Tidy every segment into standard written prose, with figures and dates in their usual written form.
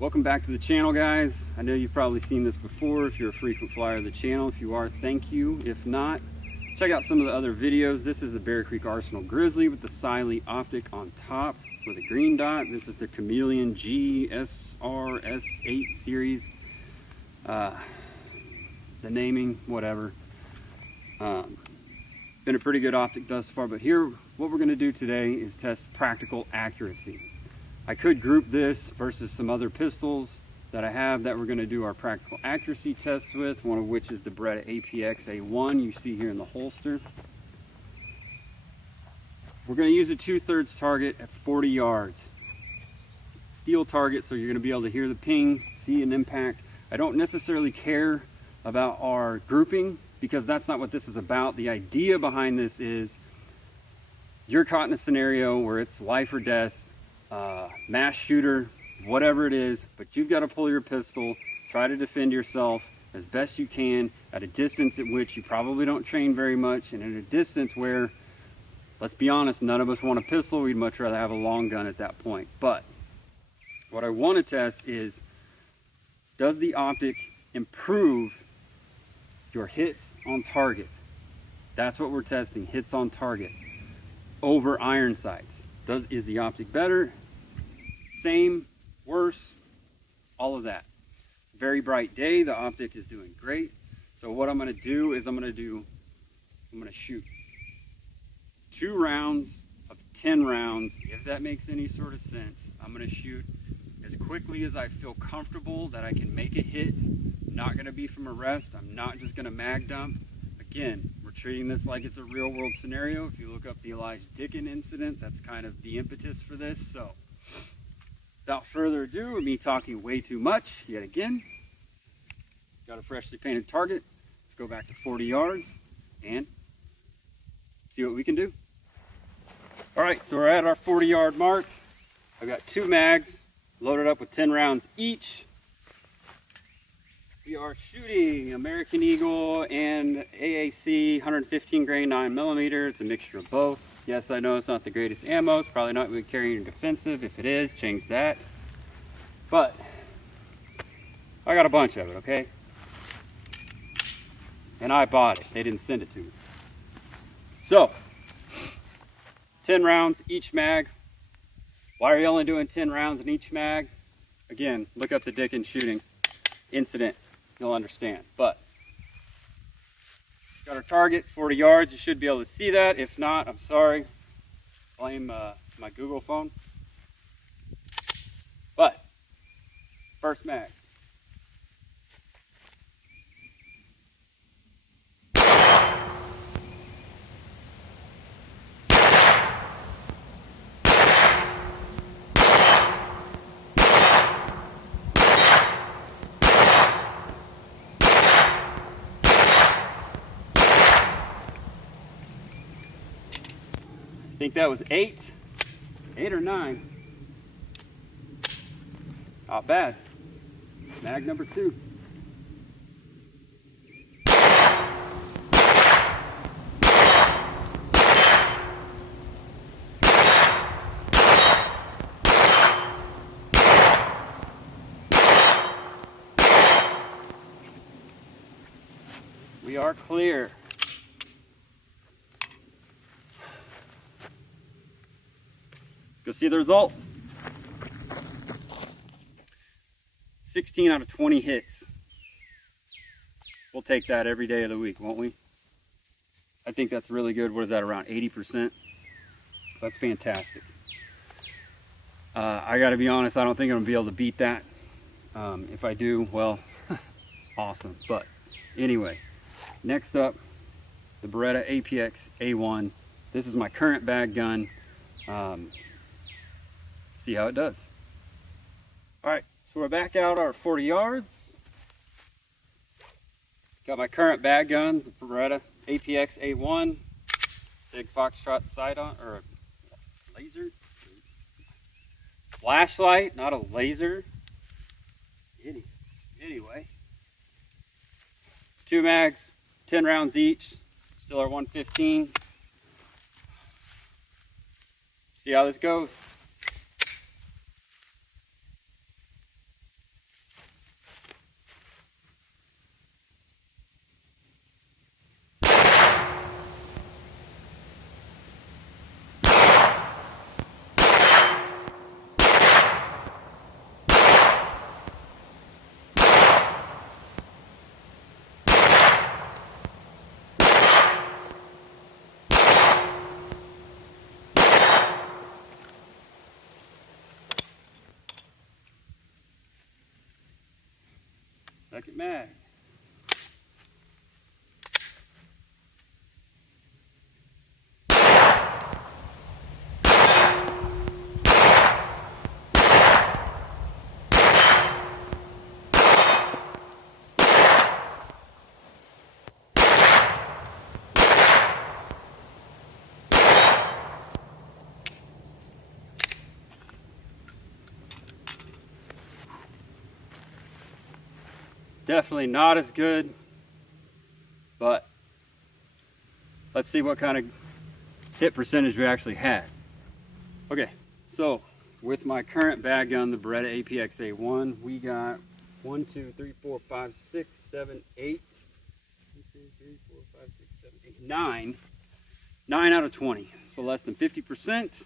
Welcome back to the channel, guys. I know you've probably seen this before if you're a frequent flyer of the channel. If you are, thank you. If not, check out some of the other videos. This is the Bear Creek Arsenal Grizzly with the Siley optic on top with a green dot. This is the Chameleon GSR-S8 series. The naming, whatever. Been a pretty good optic thus far, but here, what we're gonna do today is test practical accuracy. I could group this versus some other pistols that I have that we're going to do our practical accuracy tests with, one of which is the Beretta APX A1 you see here in the holster. We're going to use a 2/3 target at 40 yards. Steel target, so you're going to be able to hear the ping, see an impact. I don't necessarily care about our grouping because that's not what this is about. The idea behind this is you're caught in a scenario where it's life or death, mass shooter, whatever it is, but you've got to pull your pistol, try to defend yourself as best you can at a distance at which you probably don't train very much, and at a distance where, let's be honest, none of us want a pistol. We'd much rather have a long gun at that point. But what I want to test is, does the optic improve your hits on target? That's what we're testing, hits on target over iron sights. Is the optic better, same, worse, all of that. It's a very bright day, the optic is doing great. So what I'm gonna do is I'm gonna shoot 2 rounds of 10 rounds, if that makes any sort of sense. I'm gonna shoot as quickly as I feel comfortable that I can make a hit. Not gonna be from a rest, I'm not just gonna mag dump. Again, we're treating this like it's a real world scenario. If you look up the Elijah Dicken incident, that's kind of the impetus for this. So without further ado, with me talking way too much yet again, got a freshly painted target. Let's go back to 40 yards and see what we can do. All right, so we're at our 40-yard mark. I've got 2 mags loaded up with 10 rounds each. We are shooting American Eagle and AAC 115 grain 9mm. It's a mixture of both. Yes, I know it's not the greatest ammo. It's probably not really carrying defensive. If it is, change that. But I got a bunch of it, okay? And I bought it. They didn't send it to me. So 10 rounds each mag. Why are you only doing 10 rounds in each mag? Again, look up the Dickens shooting incident. You'll understand. But got our target, 40 yards. You should be able to see that. If not, I'm sorry. Blame my Google phone. But first mag. I think that was 8 or 9. Not bad. Mag number 2. We are clear. Go see the results. 16 out of 20 hits. We'll take that every day of the week, won't we? I think that's really good. What is that, around 80%? That's fantastic. I gotta be honest, I don't think I'm gonna be able to beat that. If I do, well, awesome. But anyway, next up, the Beretta APX A1. This is my current bag gun. See how it does. All right, so we're back out our 40 yards. Got my current bag gun, the Beretta APX A1, Sig Foxtrot sight on, or a laser, flashlight, not a laser. Anyway, 2 mags, 10 rounds each, still our 115. See how this goes. Second mag. Definitely not as good, but let's see what kind of hit percentage we actually had. Okay, so with my current bag gun, the Beretta APX A1, we got 1, 2, 3, 4, 5, 6, 7, 8, 1, 2, 3, 4, 5, 6, 7, 8, 9. 9 out of 20, so less than 50%.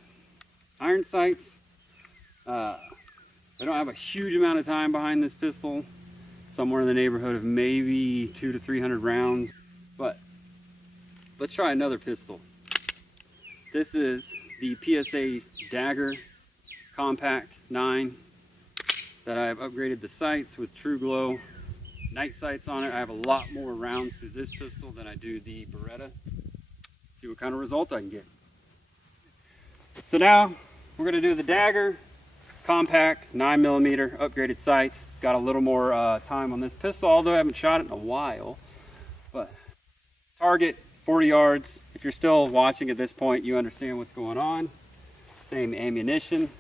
Iron sights. I don't have a huge amount of time behind this pistol. Somewhere in the neighborhood of maybe 200 to 300 rounds. But let's try another pistol. This is the PSA Dagger Compact 9 that I've upgraded the sights with True Glow night sights on it. I have a lot more rounds to this pistol than I do the Beretta. See what kind of result I can get. So now we're going to do the Dagger Compact 9mm upgraded sights. Got a little more time on this pistol, although I haven't shot it in a while. But target 40 yards. If you're still watching at this point, you understand what's going on. Same ammunition.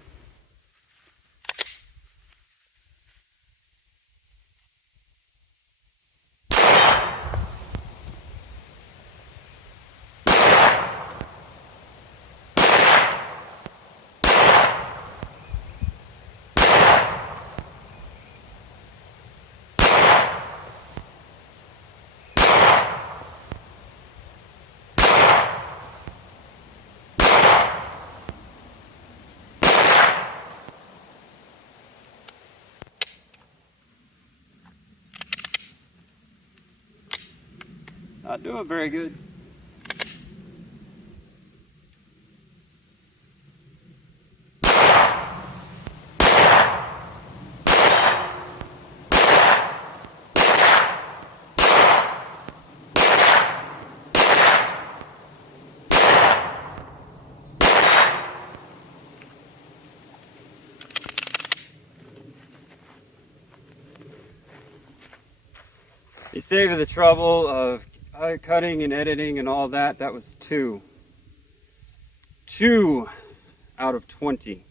Not doing very good. They saved the trouble of cutting and editing and all that. That was 2 out of 20.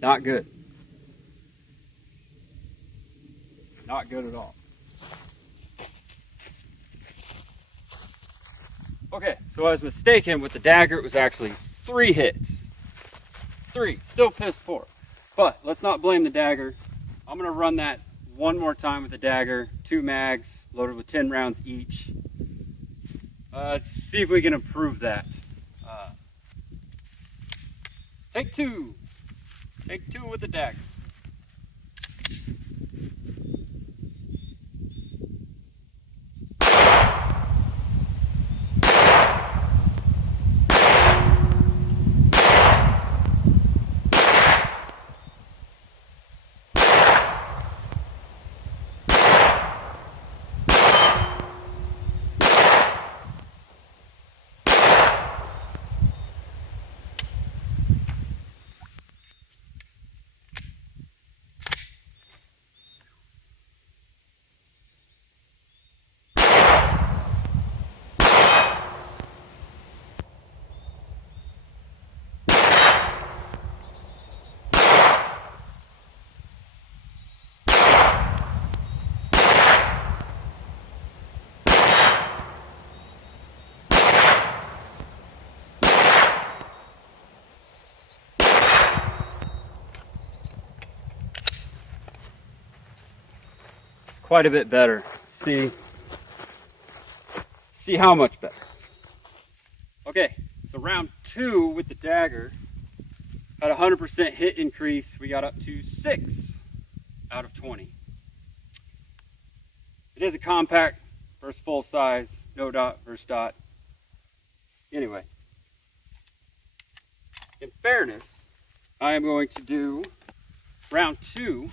Not good. Not good at all. Okay, so I was mistaken with the Dagger. It was actually 3 hits. 3, still piss poor. But let's not blame the Dagger. I'm gonna run that one more time with the Dagger. 2 mags, loaded with 10 rounds each. Let's see if we can improve that. Take 2. Take 2 with the Dagger. Quite a bit better. See how much better. Okay, so round 2 with the Dagger had a 100% hit increase. We got up to 6 out of 20. It is a compact versus full size, no dot versus dot. Anyway, in fairness, I am going to do round 2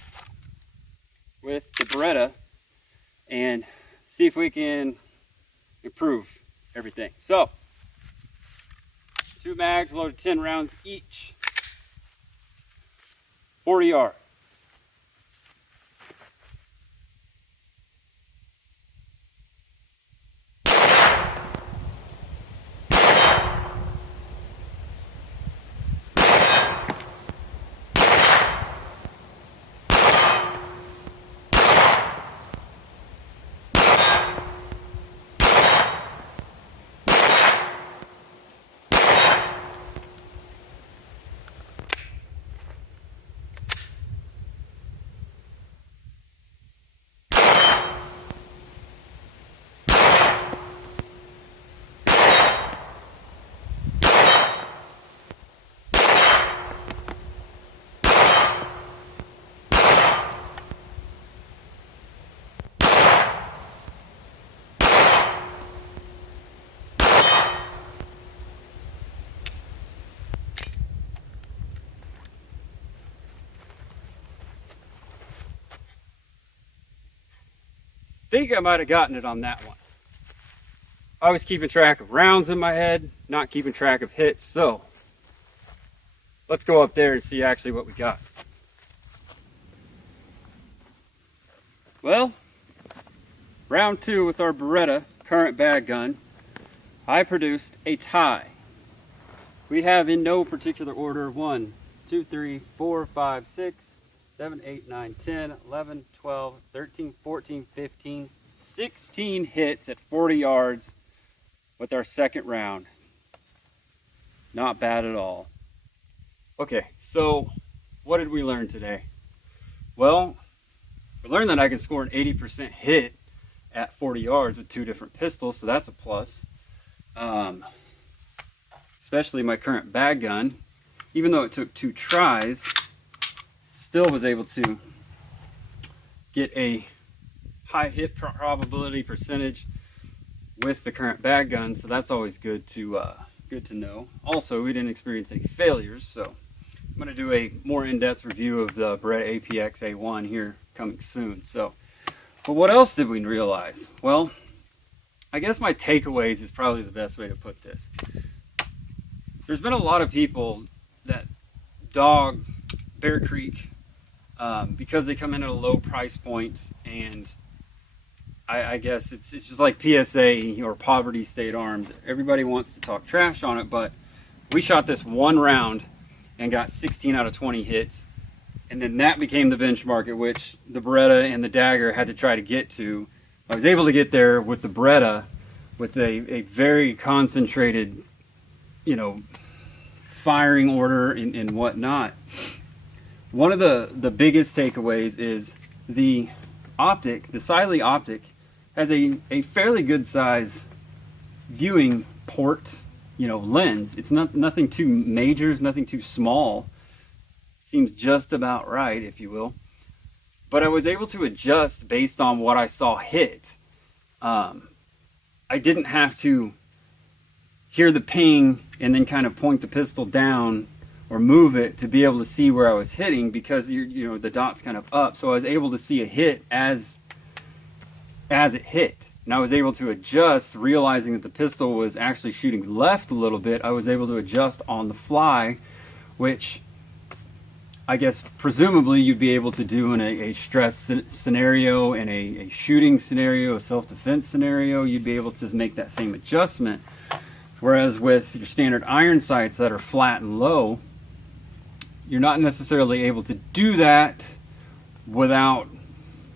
with the Beretta and see if we can improve everything. So 2 mags loaded 10 rounds each, 40 yards. I think I might have gotten it on that one. I was keeping track of rounds in my head, not keeping track of hits, so let's go up there and see actually what we got. Well, round 2 with our Beretta current bag gun, I produced a tie. We have in no particular order 1, 2, 3, 4, 5, 6, 7, 8, 9, 10, 11, 12, 13, 14, 15, 16 hits at 40 yards with our second round. Not bad at all. Okay, so what did we learn today? Well, we learned that I can score an 80% hit at 40 yards with 2 different pistols, so that's a plus. Especially my current bag gun, even though it took 2 tries, still was able to get a high hit probability percentage with the current bag gun, so that's always good to know. Also, we didn't experience any failures, so I'm going to do a more in-depth review of the Beretta APX A1 here coming soon. So, but what else did we realize? Well, I guess my takeaways is probably the best way to put this. There's been a lot of people that dog Bear Creek because they come in at a low price point, and I guess it's just like PSA or Poverty State Arms. Everybody wants to talk trash on it, but we shot this one round and got 16 out of 20 hits, and then that became the benchmark at which the Beretta and the Dagger had to try to get to. I was able to get there with the Beretta with a very concentrated, firing order and whatnot. One of the biggest takeaways is the optic, the Siley optic, has a fairly good size viewing port, lens. It's nothing too major, it's nothing too small. Seems just about right, if you will. But I was able to adjust based on what I saw hit. I didn't have to hear the ping and then kind of point the pistol down or move it to be able to see where I was hitting, because the dot's kind of up. So I was able to see a hit as it hit. And I was able to adjust, realizing that the pistol was actually shooting left a little bit. I was able to adjust on the fly, which I guess presumably you'd be able to do in a stress scenario, in a shooting scenario, a self-defense scenario. You'd be able to make that same adjustment. Whereas with your standard iron sights that are flat and low, you're not necessarily able to do that without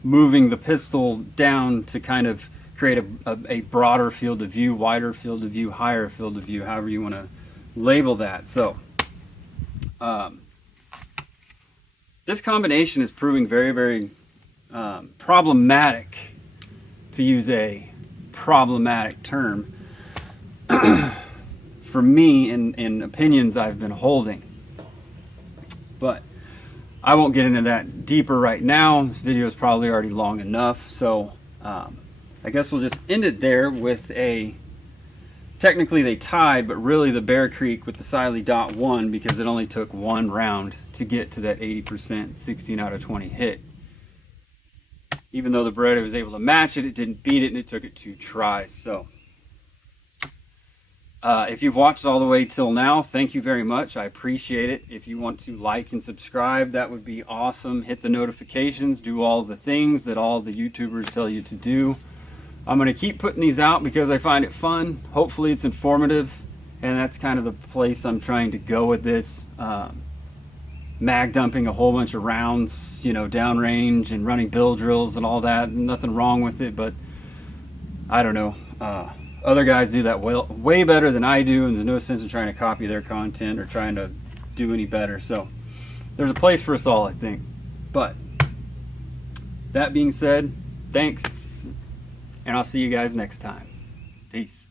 moving the pistol down to kind of create a broader field of view, wider field of view, higher field of view, however you want to label that. So this combination is proving very, very problematic, to use a problematic term, for me in opinions I've been holding. But I won't get into that deeper right now. This video is probably already long enough, so I guess we'll just end it there with a technically they tied, but really the Bear Creek with the Siley Dot won because it only took one round to get to that 80% 16 out of 20 hit. Even though the Beretta was able to match it, it didn't beat it, and it took it 2 tries. So if you've watched all the way till now, thank you very much. I appreciate it. If you want to like and subscribe, that would be awesome. Hit the notifications, do all the things that all the YouTubers tell you to do. I'm going to keep putting these out because I find it fun. Hopefully it's informative, and that's kind of the place I'm trying to go with this. Mag dumping a whole bunch of rounds, you know, downrange and running bill drills and all that. Nothing wrong with it, but I don't know. Other guys do that way better than I do, and there's no sense in trying to copy their content or trying to do any better. So there's a place for us all, I think. But that being said, thanks, and I'll see you guys next time. Peace.